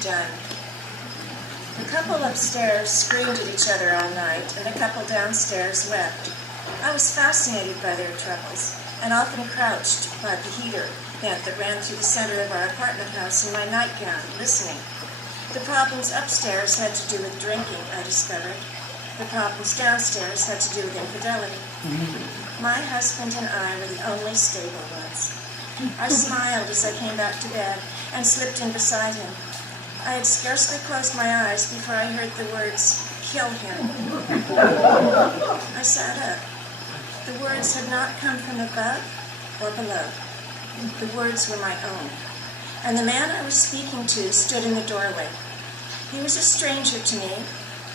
done. The couple upstairs screamed at each other all night, and the couple downstairs wept. I was fascinated by their troubles, and often crouched by the heater vent that ran through the center of our apartment house in my nightgown, listening. The problems upstairs had to do with drinking, I discovered. The problems downstairs had to do with infidelity. My husband and I were the only stable ones. I smiled as I came back to bed and slipped in beside him. I had scarcely closed my eyes before I heard the words, "Kill him." I sat up. The words had not come from above or below. The words were my own. And the man I was speaking to stood in the doorway. He was a stranger to me,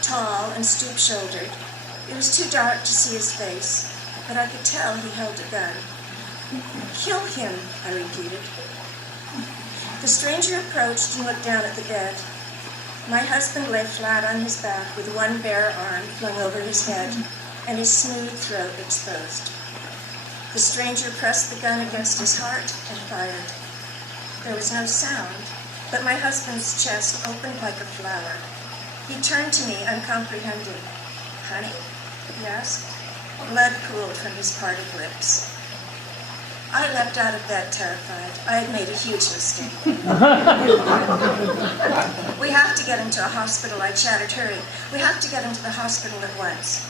tall and stoop-shouldered. It was too dark to see his face, but I could tell he held a gun. "Kill him," I repeated. The stranger approached and looked down at the bed. My husband lay flat on his back with one bare arm flung over his head and his smooth throat exposed. The stranger pressed the gun against his heart and fired. There was no sound, but my husband's chest opened like a flower. He turned to me uncomprehending. "Honey?" he asked. Blood cooled from his parted lips. I leapt out of bed terrified. I had made a huge mistake. "We have to get him to a hospital," I chattered. "Hurry. We have to get him to the hospital at once."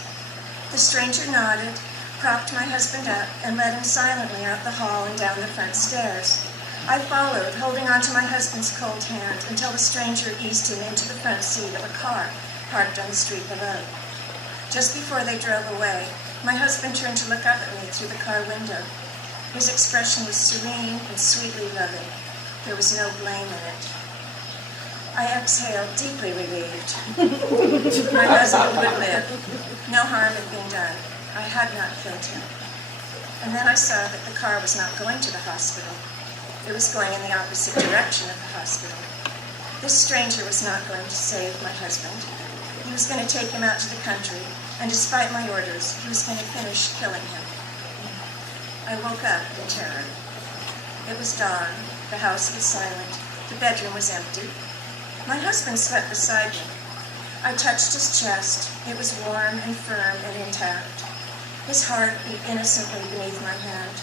The stranger nodded, propped my husband up, and led him silently out the hall and down the front stairs. I followed, holding onto my husband's cold hand, until the stranger eased him into the front seat of a car parked on the street below. Just before they drove away, my husband turned to look up at me through the car window. His expression was serene and sweetly loving. There was no blame in it. I exhaled, deeply relieved. My husband would live. No harm had been done. I had not killed him. And then I saw that the car was not going to the hospital. It was going in the opposite direction of the hospital. This stranger was not going to save my husband. He was going to take him out to the country, and despite my orders, he was going to finish killing him. I woke up in terror. It was dawn. The house was silent. The bedroom was empty. My husband slept beside me. I touched his chest. It was warm and firm and intact. His heart beat innocently beneath my hand.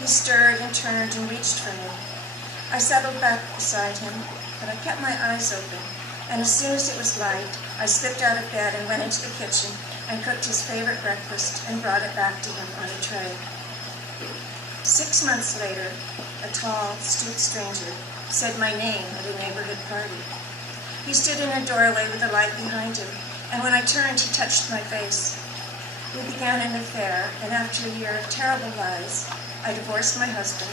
He stirred and turned and reached for me. I settled back beside him, but I kept my eyes open, and as soon as it was light, I slipped out of bed and went into the kitchen and cooked his favorite breakfast and brought it back to him on a tray. 6 months later, a tall, stooped stranger said my name at a neighborhood party. He stood in a doorway with the light behind him, and when I turned, he touched my face. We began an affair, and after a year of terrible lies, I divorced my husband.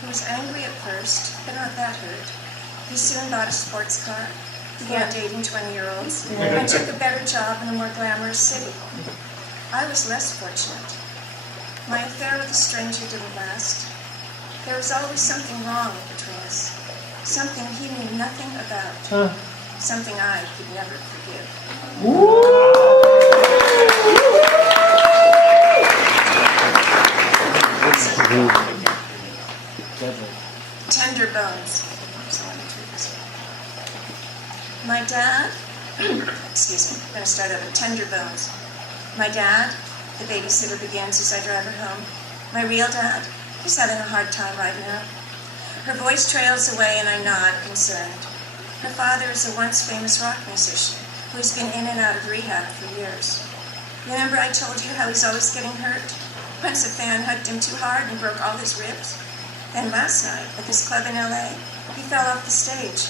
He was angry at first, but not that hurt. He soon bought a sports car, began dating 20-year-olds, and took a better job in a more glamorous city. I was less fortunate. My affair with the stranger didn't last. There was always something wrong between us, something he knew nothing about, something I could never forgive. Tender bones. My dad, excuse me, I'm going to start over. Tender bones. My dad, the babysitter begins as I drive her home. My real dad, he's having a hard time right now. Her voice trails away and I nod, concerned. Her father is a once famous rock musician who has been in and out of rehab for years. Remember I told you how he's always getting hurt? Once a fan hugged him too hard and broke all his ribs. Then last night, at this club in L.A., he fell off the stage.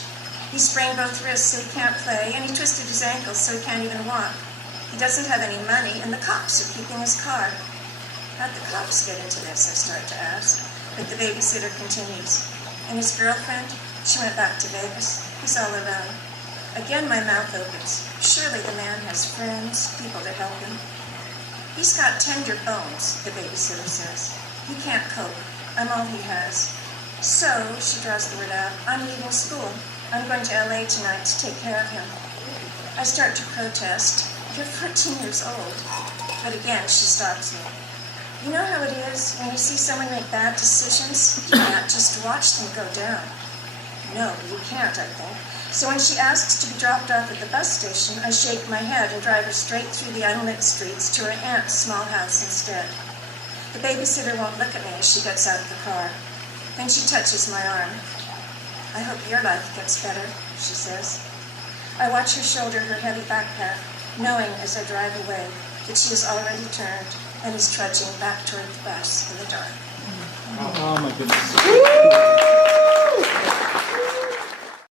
He sprained both wrists so he can't play, and he twisted his ankles so he can't even walk. He doesn't have any money, and the cops are keeping his car. How'd the cops get into this, I start to ask. But the babysitter continues. And his girlfriend, she went back to Vegas. He's all alone. Again, my mouth opens. Surely the man has friends, people to help him. He's got tender bones, the babysitter says. He can't cope. I'm all he has. So, she draws the word out, I'm leaving school. I'm going to L.A. tonight to take care of him. I start to protest. You're 14 years old. But again, she stops me. You know how it is when you see someone make bad decisions? You can't just watch them go down. No, you can't, I think. So when she asks to be dropped off at the bus station, I shake my head and drive her straight through the unlit streets to her aunt's small house instead. The babysitter won't look at me as she gets out of the car. Then she touches my arm. I hope your life gets better, she says. I watch her shoulder her heavy backpack, knowing as I drive away that she has already turned and is trudging back toward the bus in the dark. Oh my goodness.